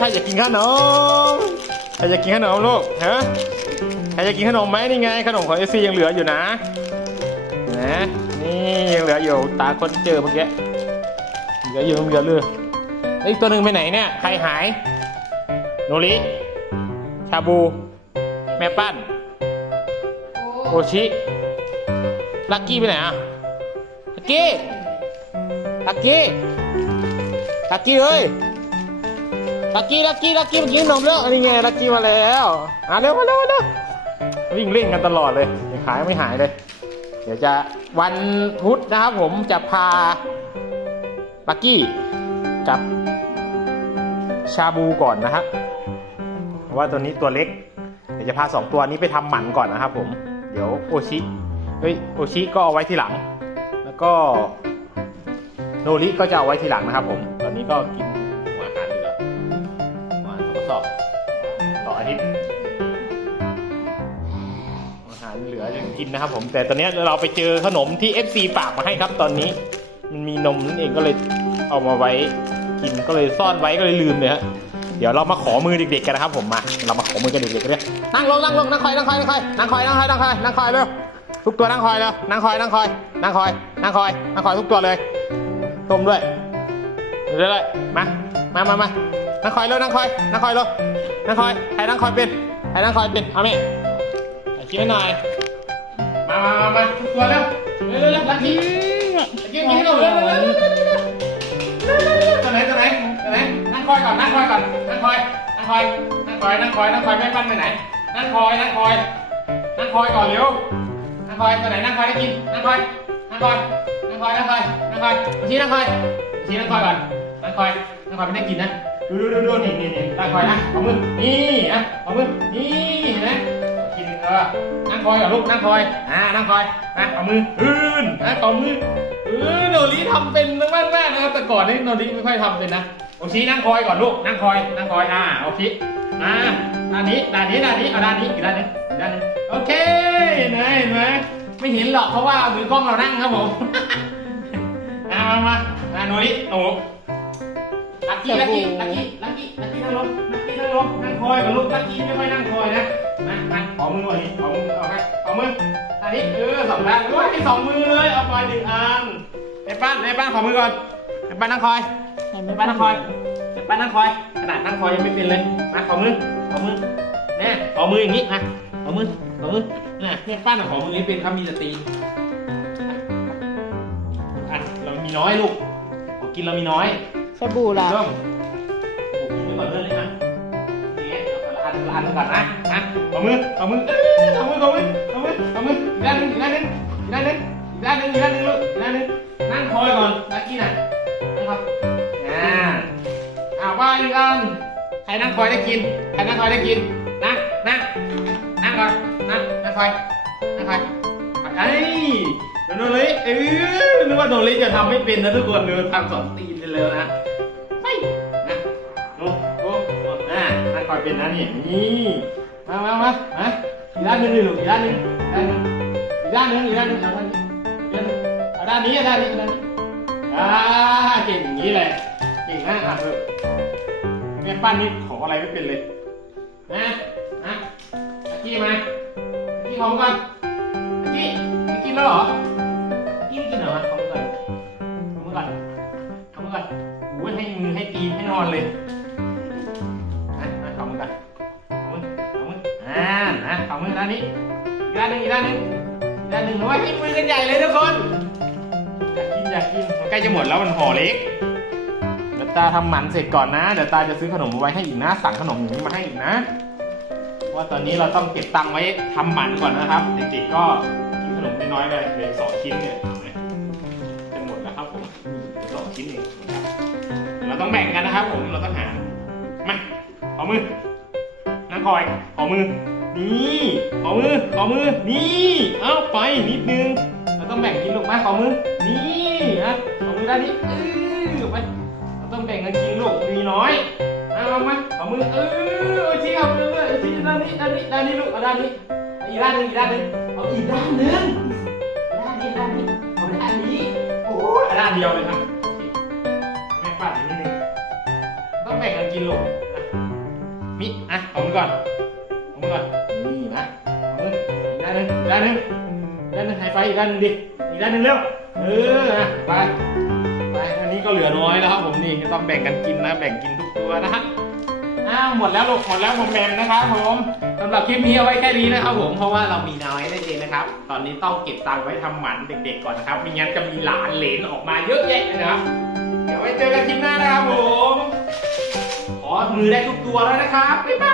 ใครอยากกินขนมใครอยากกินขนมลูกฮะใครอยากกินขนมไหมนี่ไง ขนมของเอซียังเหลืออยู่นะนะนี่ยังเหลืออยู่ตาคนเจอเมื่อกี้เหลืออยู่เหลือเลยแล้วอีกตัวหนึ่งไปไหนเนี่ยใครหายโนริชาบู แม่ปั้นโอชิลักกี้ไปไหนอะลักกี้ลักกี้ลักกี้เอ้ย ลักกี้ลักกี้ลักกี้มากินนมแล้วนี่ไงลักกี้มาแล้วอะเร็วมาเร็วมาเร็ววิ่งเล่นกันตลอดเลยยังหายไม่หายเลย เดี๋ยวจะวันพุธนะครับผมจะพาลักกี้กับชาบูก่อนนะครับเพราะว่าตัวนี้ตัวเล็ก เดี๋ยวจะพาสองตัวนี้ไปทำหมันก่อนนะครับ ผม เดี๋ยวโอชิ เฮ้ยโอชิก็เอาไว้ทีหลัง แล้วก็โนริก็จะเอาไว้ทีหลังนะครับ ผม ตอนนี้ก็กิน อบต่ออาทิตย์อาหารเหลือยังกินนะครับ ผม แต่ตอนนี้เราไปเจอขนมที่ FC ฝากมาให้ครับ ตอนนี้ มันมีนมนั่นเองก็เลยเอามาไว้กินก็เลยซ่อนไว้ก็เลยลืมเลยฮะเดี๋ยวเรามาขอมือเด็กๆกันนะครับ ผมมา เรามาขอมือกันเด็กๆกันเนี่ยนั่งลงนั่งลงนั่งคอยนั่งคอยนั่งคอยนั่งคอยนั่งคอยนั่งคอยนั่งคอยเร็วทุกตัวนั่งคอยเร็วนั่งคอยนั่งคอยนั่งคอยนั่งคอยนั่งคอยทุกตัวเลยต้มด้วยเรื่อยๆมามามามา นั่งคอยเร็วนั่งคอยนั่งคอยเร็วนั่งคอยใครนั่งคอยเป็นใครนั่งคอยเป็นเอาแม่คิดไว้หน่อยมามามามาทุกตัวเร็วเร็วเร็วเร็วลักกี้ลักกี้กินให้เราเร็วเร็วเร็วเร็วเร็วเร็วตัวไหนตัวไหนตัวไหนนั่งคอยก่อนนั่งคอยก่อนนั่งคอยนั่งคอยนั่งคอยนั่งคอยนั่งคอยไม่ปั้นไปไหนนั่งคอยนั่งคอยนั่งคอยก่อนเร็วนั่งคอยตัวไหนนั่งคอยได้กินนั่งคอยนั่งคอยนั่งคอยนั่งคอยนั่งคอยชี้นั่งคอยชี้นั่งคอยก่อนนั่งคอยนั่งคอยไม่ได้กินนะ ดูดูดูดูนี่นี่นี่นั่งคอยนะเอามือนี่อะเอามือนี่นไหมกินเออนั่งคอยก่อนลูกนั่งคอยอ่านั่งคอยนะเอามืออื่นนะเอมือเออโนริทำเป็นมากมากๆนะครับแต่ก่อนนี่โนริไม่ค่อยทำเป็นนะโอชินั่งคอยก่อนลูกนั่งคอยนั่งคอยอ่าโอชิอ่าด้านนี้ด้านนี้ด้านนี้เอาด้านนี้อีกด้านนึงอีกด้านนึงโอเคเห็นไหมเห็นไหมไม่เห็นหรอกเพราะว่ามือกล้องเรานั่งครับผมอ่ามามาโนริหนู ลักกี้ลักกี้ลักกี้ลักกี้ลักกี้นั่งลงลักกี้นั่งลงนั่งคอยกับลูกลักกี้ไม่ค่อยนั่งคอยนะมามาขอมือหน่อยดิขอมือเอาไปขอมืออันนี้เออสองด้านโอ้ยให้สองมือเลยเอาไปหนึ่งอันไอ้ป้านไอ้ป้านขอมือก่อนไอ้ป้านนั่งคอยไอ้ป้านนั่งคอยไอ้ป้านนั่งคอยขนาดนั่งคอยยังไม่เป็นเลยมาขอมือขอมือเนี่ยขอมืออย่างนี้นะขอมือขอมือเนี่ยเนี่ยป้านขอมือนี้เป็นครับมีสตรีอะเรามีน้อยลูกของกินเรามีน้อยส บู่ล่ะเริ่มผมกินไปก่อนเลยนะนี่เอาละอันละอันก่อนนะนะขอมือขอมือเอ้ยขอมือขอมือขอมือขอมืออีกด้านหนึงอีกด้านหนึงอีกด้านหนึงอีกด้านหนึงอีกด้านหนึงลูกอีกด้านหนึงนั่งคอยก่อนลักกี้น่ะนะครับอ่าอ่าว่าอีกอันใครนั่งคอยได้กินใครนั่งคอยได้กินนะนะนั่งก่อนนั่งนั่งคอยนั่งคอยเอ้ยโนริเออนึกว่าโนริจะทำไม่เป็นนะทุกคนเดินทำสอนตีนไปเลยนะ เป็นนะนี่นี่มามามาฮะอีกด้านหนึงเลยลูกอีกด้านหนึงอีด้านหนึงอีกด้านหนึงอีกด้านหนึงเอาด้านนี้เอาด้านนี้เอาด้านนี้เอาด้านนี้อ่าเก่งอย่างนี้เลยเก่งนะอะเถอะแม่ปั้นนี่ขออะไรไม่เป็นเลยนะนะตะกี้มาตะกี้ของก่อนตะกี้ตะกี้แล้วเหรอตะกี้ไม่กินเหรอของก่อนของก่อนของก่อนโอ้ยให้มือให้ตีนให้นอนเลย นหนึงอีกด้านหนึงอีกด้านหนึงโอ้ยให้มือกันใหญ่เลยทุกคนอยากกินอยากกินมันใกล้จะหมดแล้วมันห่อเล็กเดี๋ยวตาทำหมันเสร็จก่อนนะเดี๋ยวตาจะซื้อขนมมาไว้ให้อีกนะ สั่งขนมอย่างนี้มาให้อีกนะเพราะว่าตอนนี้เราต้องเก็บตังค์ไว้ทำหมันก่อนนะครับเด็กๆก็กินขนมน้อยๆไปเหลืออกสองชิ้นเนี่ยจะหมดแล้วครับผมเหลือสองชิ้นเองเราต้องแบ่งกันนะครับผมเราต้องหารมาขอมือนั่งคอยขอมือ นี่ขอมือขอมือนี่เอาไปนิดนึงเราต้องแบ่งกินลูกมาขอมือนี่นะขอมือด้านนี้เออไปเราต้องแบ่งกันกินลูกมีน้อยเอามามาขอมือเออเอาชี้เอาไปเรื่อยๆเอาชี้ด้านนี้ด้านนี้ด้านนี้ลูกเอาด้านนี้เอาอีกด้านหนึงอีกด้านหนึงเอาอีกด้านหนึงด้านนี้ด้านนี้เอาด้านนี้โอ้ยด้านเดียวเลยครับแม่ปัดอีกนิดนึงต้องแบ่งกันกินลูกมิอะเอมือก่อน ก่อนนี่นะเอามืออีกด้านหนึ่งอีกด้านหนึ่งอีกด้านหนึ่งไฮไฟอีกด้านหนึ่งดิอีกด้านหนึ่งเร็วเอออะไปไปอันนี้ก็เหลือน้อยแล้วครับผมนี่ก็ต้องแบ่งกันกินนะ แบ่งกินทุกตัวนะฮะอ้าวหมดแล้วลูกหมดแล้วผมแมมนะครับผมสำหรับคลิปนี้เอาไว้แค่นี้นะครับผมเพราะว่าเรามีน้อยนั่นเองนะครับ ตอนนี้ต้องเก็บตังค์ไว้ทำหมันเด็กๆก่อนนะครับไม่งั้นจะมีหลานเหลนออกมาเยอะแยะนะครับเดี๋ยวไว้เจอกันคลิปหน้านะครับผมขอมือได้ทุกตัวแล้วนะครับบ๊ายบาย